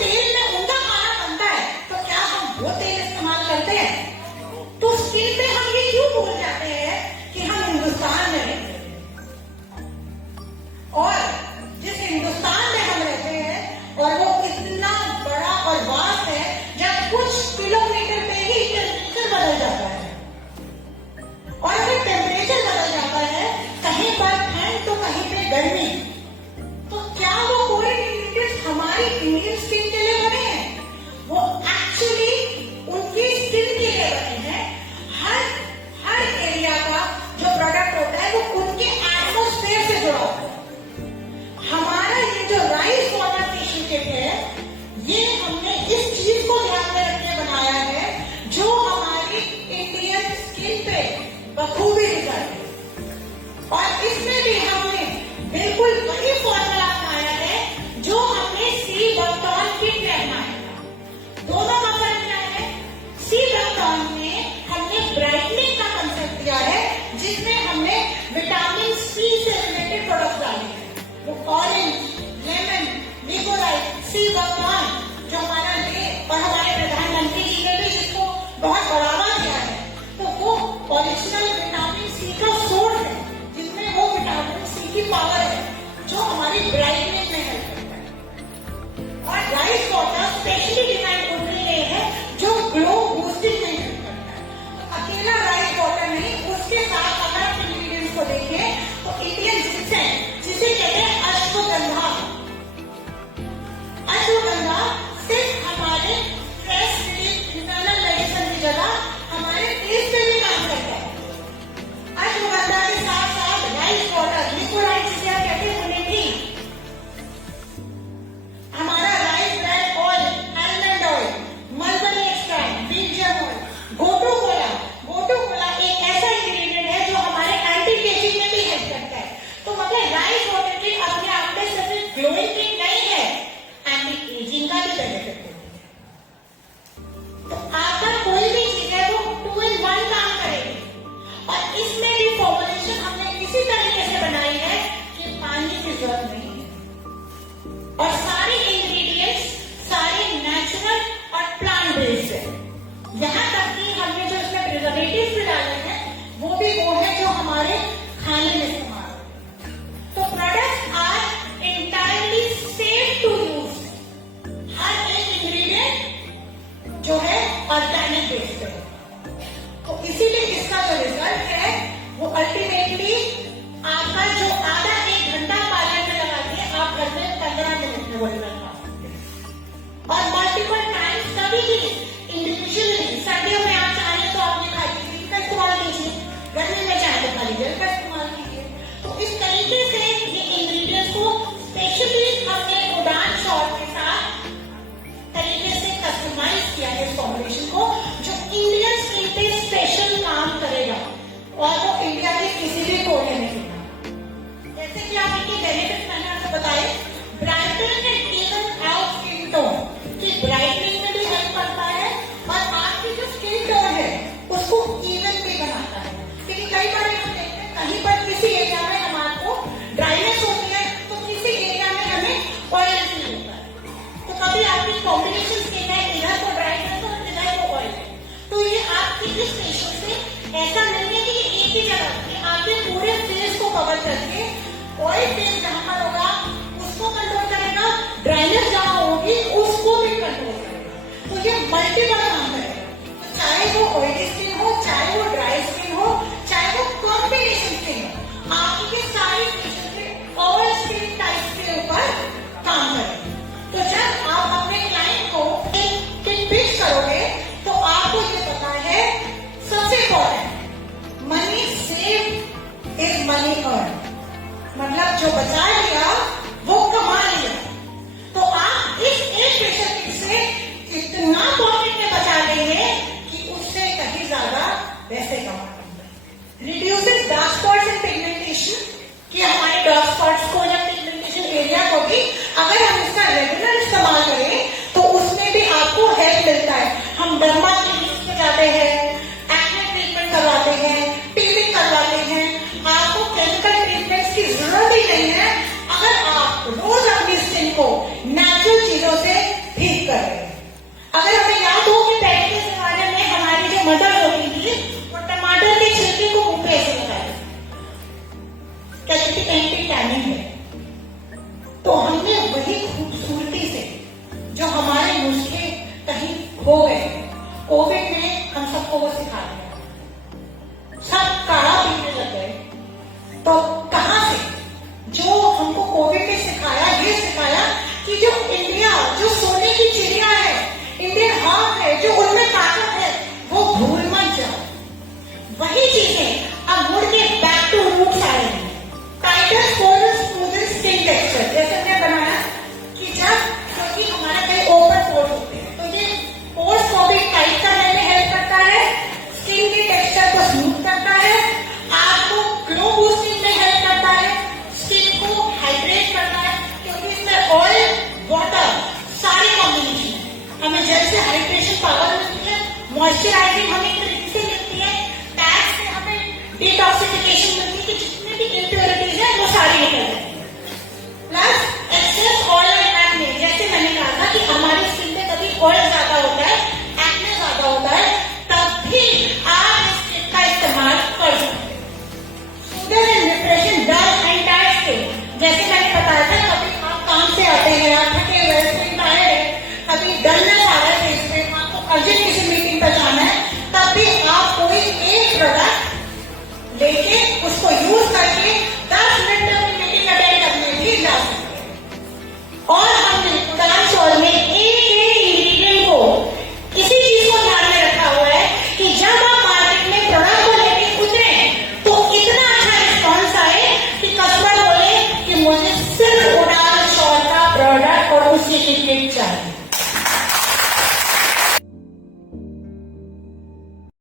तेल में उनका खाना बनता है, तो क्या हम वो तेल इस्तेमाल करते हैं? तो स्किन पे हम ये क्यों भूल जाते हैं कि हम हिंदुस्तान में रहते हैं, और जिस हिंदुस्तान में हम रहते हैं और वो इतना बड़ा और वास्ट है, जब कुछ किलोमीटर पे ही टेम्परेचर बदल जाता है, और अगर टेम्परेचर बदल जाता है, कहीं पर ठंड तो कहीं पे गर्मी, तो क्या वो कोई इंग्रेडिएंट्स हमारी इंडियन स्किन के लिए बने हैं? वो एक्चुअली उनकी स्किन के लिए बने हैं। हर एरिया का जो प्रोडक्ट होता है वो उनके एटमॉस्फेयर से जुड़ा होता है। हमारा ये जो राइस वाटर फेशियल किट है, ये हमने इस चीज को ध्यान में रख के बनाया है, जो हमारी इंडियन स्किन पे बखूबी रिजल्ट है। और इसमें भी हमने बिल्कुल वही फॉर्मूला अपनाया है जो हमने सी बर्टॉन किट में अपनाया था। दोनों का फर्क क्या है? सी बर्टॉन में हमने ब्राइटनिंग का कंसेप्ट दिया है, जिसमें हमने विटामिन सी से रिलेटेड प्रोडक्ट डाले हैं। वो ऑरेंज, लेमन, लिकोराइट, सी बर्टॉन, जो हमारा और हमारे प्रधानमंत्री जी ने भी इसको बहुत बढ़ावा दिया है, तो वो ओरिजिनल विटामिन सी का सोर्स है, जिसमें वो विटामिन सी की पावर है जो हमारी ब्राइटनेस में हेल्प करता है। और राइस वाटर स्पेशली डिजाइन उनके लिए है जो ग्लो बूस्टिंग में हेल्प करता है। तो अकेला राइस वाटर नहीं, उसके साथ अगर आप इंग्रेडिएंट्स को देखें तो इंडियन जिंसेन, जिसे कहते हैं अश्वगंधा, अश्वगंधा सिर्फ हमारे स्ट्रेस रिलीफ, इंटरनल मेडिसिन की जगह हमारे फेस पे भी काम करता है। अश्वगंधा के साथ साथ राइस वाटर, लिक्विड जिसे आप कहते हैं मेथी, हमारा rice bran oil, almond oil, mulberry extract, बीजम ऑयल, गोटू कोला एक ऐसा इंग्रेडिएंट है जो हमारे एंटी एजिंग में भी हेल्प करता है। तो मतलब राइस वाटर की अपने आप में सिर्फ ग्लोइंग किट नहीं है, एंटी एजिंग का भी बेनिफिट है। तो आपका कोई भी चीज है वो 2 in 1 काम करेगी। और इसमें भी फॉर्मुलेशन हमने इसी तरीके से बनाई है कि पानी की जरूरत नहीं है, और सारे इंग्रेडिएंट्स सारे नेचुरल और प्लांट बेस्ड है। यहाँ तक कि हमने जो इसमें प्रिजर्वेटिव्स भी डाले हैं, वो भी वो है जो हमारे खाने में इस्तेमाल होते हैं। तो products are entirely safe to use. हर एक इंग्रेडिएंट जो है ऑर्गेनिक बेस्ड है, तो इसीलिए इसका जो रिजल्ट है वो अल्टीमेटली आपका जो आधा 1 घंटा पार्लर में लगा के आप घर में 15 मिनट में वो रिजल्ट पा सकते हैं। और मल्टीपल टाइम्स कभी भी इंडिविजुअली, सर्दियों में आप चाहें तो आपने खाली चीज का इस्तेमाल कीजिए, गर्मी में चाहे तो खाली जेल का इस्तेमाल कीजिए। तो इस तरीके से ये इंग्रेडिएंट्स को स्पेशली हमने उड़ान शॉट के साथ तरीके से कस्टमाइज किया है इस फॉर्मुलेशन को, जो इंडियन स्किन पे स्पेशल काम करेगा, और वो इंडिया के किसी भी कोने में होगा। जैसे कि आप इनके बेनिफिट मैंने आपको बताए, brighten and even out skin tone की ब्राइटनिंग में भी हेल्प करता है, और आपकी जो स्किन टोन है उसको इवन भी बनाता है। क्योंकि कई बार हम देखते हैं कहीं पर किसी एरिया में हमारे ड्राइनेस होती है, तो किसी एरिया में हमें ऑयल फील होता है। तो कभी आपकी कॉम्बिनेशन स्किन है, इधर को ड्राइनेस और इधर को ऑयल है, तो ये आपकी इस फेशियल से ऐसा नहीं है कि ये एक ही जगह, ये आपके पूरे फेस को कवर करके ऑयल फेस जहां पर होगा उसको कंट्रोल करेगा, ड्राइनेस जहां होगी उसको भी कंट्रोल करेगा। तो ये मल्टीपल काम करेगा। तो चाहे वो ऑयली स्किन हो, चाहे वो ड्राई स्किन हो, चाहे वो कॉम्बिनेशन स्किन हो, आपकी सारी फेशियल पे ऑल स्किन टाइप के ऊपर काम करेगा। तो जब आप अपने क्लाइंट को एक किट पिच करोगे तो आपको ये पता है सबसे important, money save is money earn, मतलब जो बचा लिया वो कमा लिया। तो आप इस एक फेशियल किट से इतना पॉकेट में बचा लेंगे कि उससे कहीं ज्यादा पैसे कमा लेंगे। Reduces dark spots and pigmentation, कि हमारे डार्क स्पॉट्स को या पिगमेंटेशन एरिया को भी अगर हम इसका रेगुलर इस्तेमाल करें तो उसमें भी आपको हेल्प मिलता है। हम डर्मा क्लिनिक्स पे जाते हैं, एक्ने ट्रीटमेंट करवाते हैं, पीलिंग करवाते हैं, आपको केमिकल ट्रीटमेंट्स की जरूरत ही नहीं है अगर आप रोज अपनी स्किन को नेचुरल चीजों से ठीक टैनिंग है, तो हमने वही खूबसूरती से जो हमारे नुस्खे कहीं खो गए, कोविड ने हम सबको वो सिखा दिया। सब काढ़ा पीने लग गए, तो कहां से जो हमको कोविड ने सिखाया, ये सिखाया कि जो इंडिया, जो सोने की चिड़िया है, इंडियन हार्ट है, जो उनमें ताकत है, वो भूल मत जाओ। वही चीजें अब मुड़ के बैक टू रूट्स आए हैं। टाइटर पोरस स्मूदर स्किन टेक्सचर, जैसे हमने बनाया कि जब, क्योंकि हमारे कई ओपन पोर्स होते हैं, तो ये पोर्स को भी टाइट करने में हेल्प करता है, स्किन के टेक्सचर को स्मूथ करता है, आपको ग्लो बूस्टिंग में हेल्प करता है, स्किन को हाइड्रेट करता है, क्योंकि इसमें ऑयल वाटर सारी कॉम्बिनेशन है। हमें जल से हाइड्रेशन पावर मिलती है, मॉइस्चराइजिंग हमें एक तरीके से मिलती है, टैग से हमें डिटॉक्सिफिकेशन मिलती है कि जितने भी इम्प्योरिटीज है वो सारी निकल जाती है। Plus excess oil and acne, जैसे मैंने कहा था कि हमारी स्किन पे कभी ऑयल ज्यादा होता है, एक्ने ज्यादा होता है, तब भी आप इस किट का इस्तेमाल कर सकते हैं। Soother and refreshing dull and tired skin, जैसे मैंने बताया था, कभी आप काम से आते हैं, आप थके हुए, स्किन टायर्ड है, कभी डलनेस आ रहा है फेस पे, आपको अर्जेंट किसी मीटिंग पर जाना है, तब भी आप कोई एक प्रोडक्ट लेके उसको यूज करके 10 मिनट में अपनी मीटिंग अटेंड करने भी जा सकते हैं। और हमने ट्रांसफॉर्म में एक इंग्रेडिएंट को, इसी चीज को ध्यान में रखा हुआ है कि जब आप मार्केट में प्रोडक्ट को लेके उतरे तो इतना अच्छा रिस्पॉन्स आए कि कस्टमर बोले कि मुझे सिर्फ उड़ान शॉल का प्रोडक्ट और उसी की किट चाहिए।